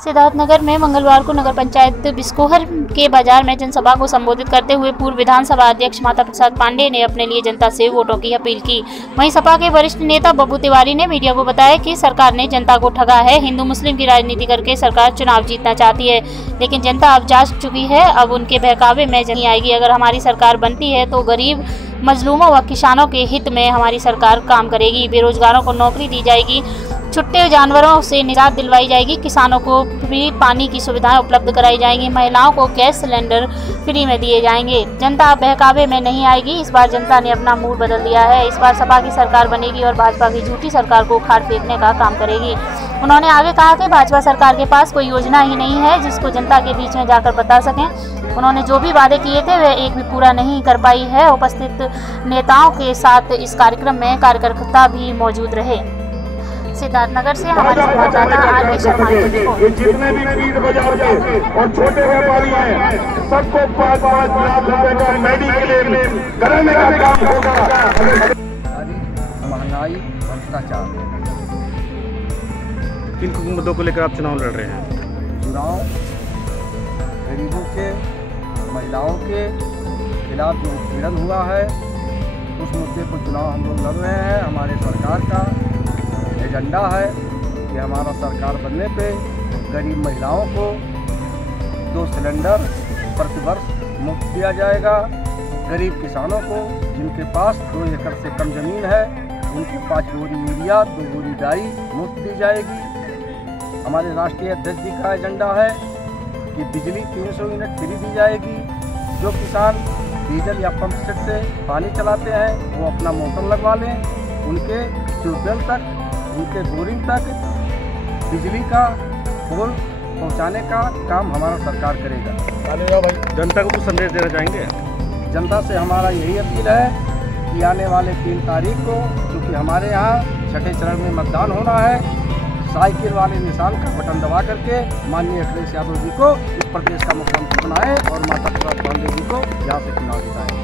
सिद्धार्थनगर में मंगलवार को नगर पंचायत बिस्कोहर के बाजार में जनसभा को संबोधित करते हुए पूर्व विधानसभा अध्यक्ष माता प्रसाद पांडे ने अपने लिए जनता से वोटों की अपील की। वहीं सपा के वरिष्ठ नेता बब्बू तिवारी ने मीडिया को बताया कि सरकार ने जनता को ठगा है। हिंदू मुस्लिम की राजनीति करके सरकार चुनाव जीतना चाहती है, लेकिन जनता अब जाग चुकी है। अब उनके बहकावे में नहीं आएगी। अगर हमारी सरकार बनती है तो गरीब, मजलूमों व किसानों के हित में हमारी सरकार काम करेगी। बेरोजगारों को नौकरी दी जाएगी, छुट्टे जानवरों से निजात दिलवाई जाएगी, किसानों को फ्री पानी की सुविधाएं उपलब्ध कराई जाएंगी, महिलाओं को गैस सिलेंडर फ्री में दिए जाएंगे। जनता बहकावे में नहीं आएगी। इस बार जनता ने अपना मूड बदल दिया है। इस बार सपा की सरकार बनेगी और भाजपा की झूठी सरकार को उखाड़ फेंकने का काम करेगी। उन्होंने आगे कहा कि भाजपा सरकार के पास कोई योजना ही नहीं है जिसको जनता के बीच में जाकर बता सकें। उन्होंने जो भी वादे किए थे वह एक भी पूरा नहीं कर पाई है। उपस्थित नेताओं के साथ इस कार्यक्रम में कार्यकर्ता भी मौजूद रहे। सिद्धार्थनगर से हमारे संवाददाता आर के शर्मा की रिपोर्ट। जितने भी पीर बाजार के और छोटे व्यापारी हैं सबको 5-5 लाख रुपए का मेडिक्लेम कराने का काम होगा। महंगाई, भ्रष्टाचार, किन मुद्दों को लेकर आप चुनाव लड़ रहे हैं? चुनाव गरीबों के, महिलाओं के खिलाफ जो उत्पीड़न हुआ है उस मुद्दे पर चुनाव हम लोग लड़ रहे हैं। हमारे सरकार का एजेंडा है कि हमारा सरकार बनने पे गरीब महिलाओं को 2 सिलेंडर प्रतिवर्ष मुफ्त दिया जाएगा। गरीब किसानों को जिनके पास 2 एकड़ से कम ज़मीन है उनको 5 बोरी यूरिया, 2 बोरी डाई मुफ्त दी जाएगी। हमारे राष्ट्रीय अध्यक्ष जी का एजेंडा है कि बिजली 300 यूनिट फ्री दी जाएगी। जो किसान डीजल या पंप सेट से पानी चलाते हैं वो अपना मोटर लगवा लें। उनके ट्यूबवेल तक, उनके बोरिंग तक बिजली का पोल पहुंचाने का काम हमारा सरकार करेगा। जनता को कुछ संदेश देना चाहेंगे? जनता से हमारा यही अपील है कि आने वाले 3 तारीख को, क्योंकि हमारे यहाँ छठे चरण में मतदान होना है, साइकिल वाले निशान का बटन दबा करके माननीय अखिलेश यादव जी को इस प्रदेश का मुख्यमंत्री बनाएं और माता प्रसाद पांडे जी को यहाँ से चुनाव जिताएं।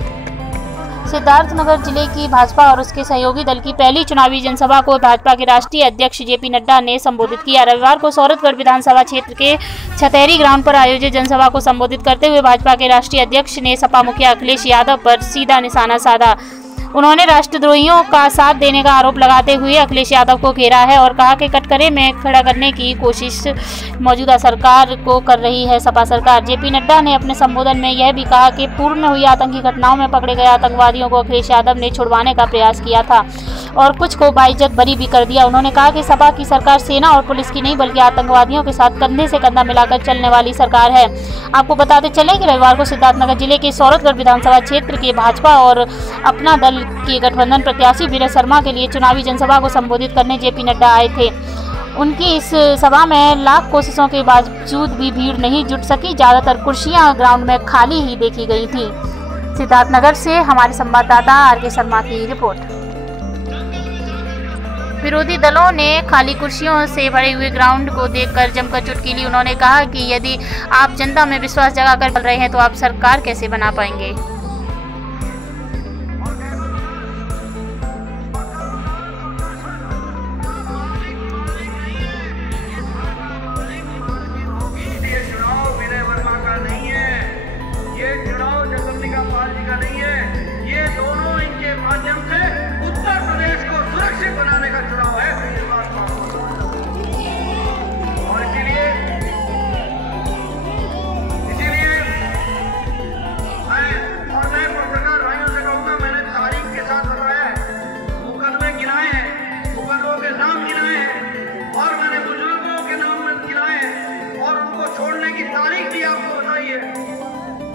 सिद्धार्थनगर जिले की भाजपा और उसके सहयोगी दल की पहली चुनावी जनसभा को भाजपा के राष्ट्रीय अध्यक्ष जेपी नड्डा ने संबोधित किया। रविवार को सौरतगढ़ विधानसभा क्षेत्र के छतहरी ग्राउंड पर आयोजित जनसभा को संबोधित करते हुए भाजपा के राष्ट्रीय अध्यक्ष ने सपा मुखिया अखिलेश यादव पर सीधा निशाना साधा। उन्होंने राष्ट्रद्रोहियों का साथ देने का आरोप लगाते हुए अखिलेश यादव को घेरा है और कहा कि कटघरे में खड़ा करने की कोशिश मौजूदा सरकार को कर रही है सपा सरकार। जेपी नड्डा ने अपने संबोधन में यह भी कहा कि पूर्व में हुई आतंकी घटनाओं में पकड़े गए आतंकवादियों को अखिलेश यादव ने छुड़वाने का प्रयास किया था और कुछ को बाइज्जत बरी भी कर दिया। उन्होंने कहा कि सपा की सरकार सेना और पुलिस की नहीं बल्कि आतंकवादियों के साथ कंधे से कंधा मिलाकर चलने वाली सरकार है। आपको बताते चलें कि रविवार को सिद्धार्थनगर जिले के सौरतगढ़ विधानसभा क्षेत्र के भाजपा और अपना दल के गठबंधन प्रत्याशी वीरेंद्र शर्मा के लिए चुनावी जनसभा को संबोधित करने जेपी नड्डा आए थे। उनकी इस सभा में लाख कोशिशों के बावजूद भी भीड़ नहीं जुट सकी। ज्यादातर कुर्सियां ग्राउंड में खाली ही देखी गई थी। सिद्धार्थनगर से हमारे संवाददाता आर के शर्मा की रिपोर्ट। विरोधी दलों ने खाली कुर्सियों से भरे हुए ग्राउंड को देखकर जमकर चुटकी ली। उन्होंने कहा कि यदि आप जनता में विश्वास जगाकर चल रहे हैं तो आप सरकार कैसे बना पाएंगे।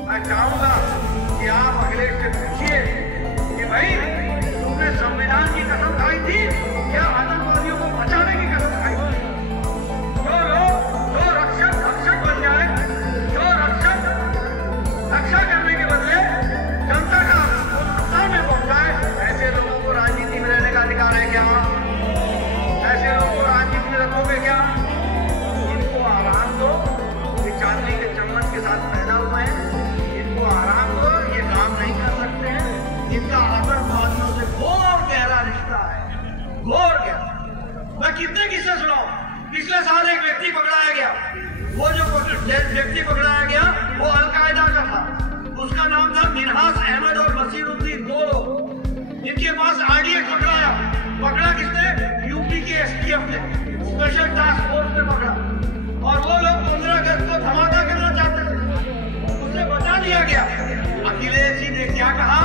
मैं चाहूंगा कि आप अखिलेश से पूछिए कि भाई तुमने संविधान की कसम खाई थी या आतंकवादियों को बचाने की कसम खाई थी? जो रक्षक बन जाए, जो रक्षा करने के बदले जनता का नुकसान में पहुंचाए, ऐसे लोगों को राजनीति में रहने का अधिकार है क्या? ऐसे लोगों को राजनीति में रखोगे क्या? इनको आराम दो। ये चांदी के चम्मच के साथ पैदा हुए हैं, आराम दो। ये काम नहीं कर सकते हैं। इनका आतंकवादियों से घोर गहरा रिश्ता है, घोर गहरा। दिया गया। अखिलेश जी ने क्या कहा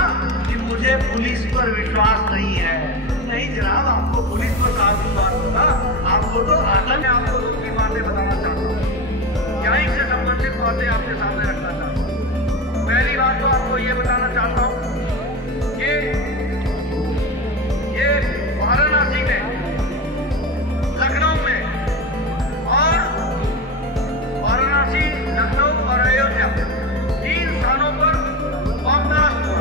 कि मुझे पुलिस पर विश्वास नहीं है। नहीं जनाब, आपको पुलिस पर कहाँ विश्वास होगा? आपको तो आतंक है। आपको दूसरी बातें बताना चाहता हूँ, न्यायिक से संबंधित बातें आपके सामने रखना चाहता हूँ। पहली बात तो आपको ये बताना चाहता हूँ कि ये वाराणसी में, लखनऊ में और वाराणसी, लखनऊ और अयोध्या 3 स्थानों पर बम ब्लास्ट हुआ।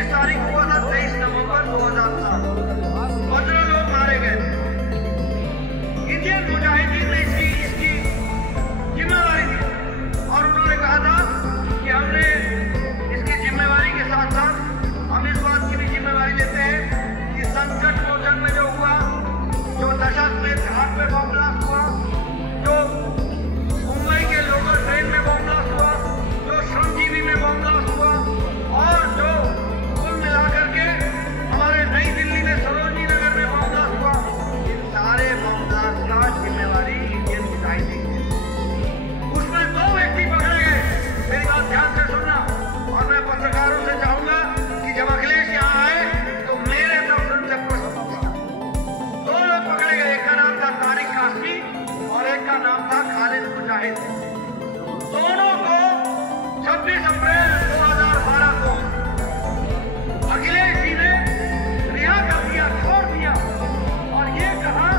इस तारीख को हुआ था 23 नवंबर 2007। 15 लोग मारे गए थे। इंडियन मुजाहिदीन ने इसकी जिम्मेवारी दी और उन्होंने कहा था कि हमने इसकी जिम्मेवारी के साथ साथ हम इस बात की भी जिम्मेवारी लेते हैं कि संकट मोचन में जो हुआ, जो दशाश्वमेध घाट पे बम ब्लास्ट हुआ, जो मुंबई के लोकल ट्रेन में बम ब्लास्ट हुआ, जो श्रमजीवी में बम ब्लास्ट हुआ और जो कुल मिलाकर के हमारे नई दिल्ली में सरोजनी नगर में बम ब्लास्ट हुआ, इन सारे बम ब्लास्ट का जिम्मेवारी इंडियन मुजाहिदीन है। उसमें 2 व्यक्ति पकड़े गए। मेरी बात ध्यान से सुनना और मैं पत्रकारों से चाहूंगा कि जब अखिलेश यहाँ आए तो मेरे तरफ से प्रश्न होगा। 2 लोग पकड़े गए, एक का नाम था तारिक कासमी और एक का नाम था खालिद मुजाहिद। दोनों को 26 अप्रैल 2012 को अखिलेश जी ने रिहा कर दिया, छोड़ दिया और ये कहा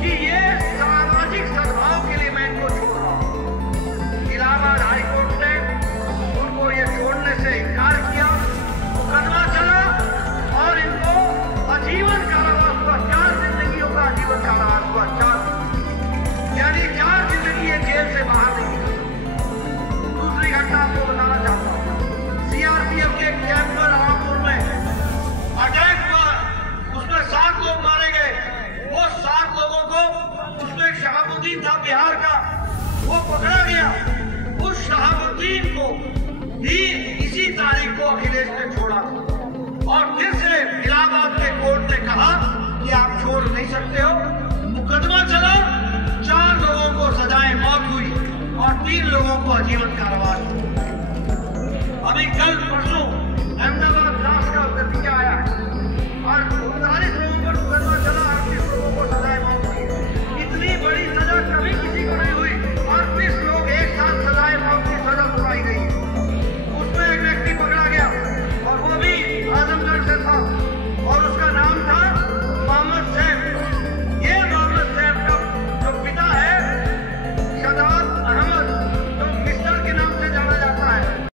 कि ये सामाजिक सद्भाव के लिए मैं इनको छोड़ रहा हूँ। इलाहाबाद हाईकोर्ट ने उनको ये छोड़ने से इनकार किया, मुकदमा चला और इनको आजीवन कारावास हुआ। 4 जिंदगियों का आजीवन कारावास हुआ। 4 यानी 4 जिंदगी ये जेल से बाहर नहीं निकले। दूसरी घटना आपको बताना चाहता हूँ, सीआरपीएफ के कैंप पर रामपुर में अटैक हुआ, उसमें 7 लोग मारे गए। वो 7 लोगों को, उसमें शहाबुद्दीन था बिहार का, वो पकड़ा गया। उस शहाबुद्दीन को भी इसी तारीख को अखिलेश ने छोड़ा था और फिर से इलाहाबाद के कोर्ट ने कहा कि आप छोड़ नहीं सकते हो। मुकदमा चला, 4 लोगों को सजाए मौत हुई और 3 लोगों को आजीवन कारावास हुआ।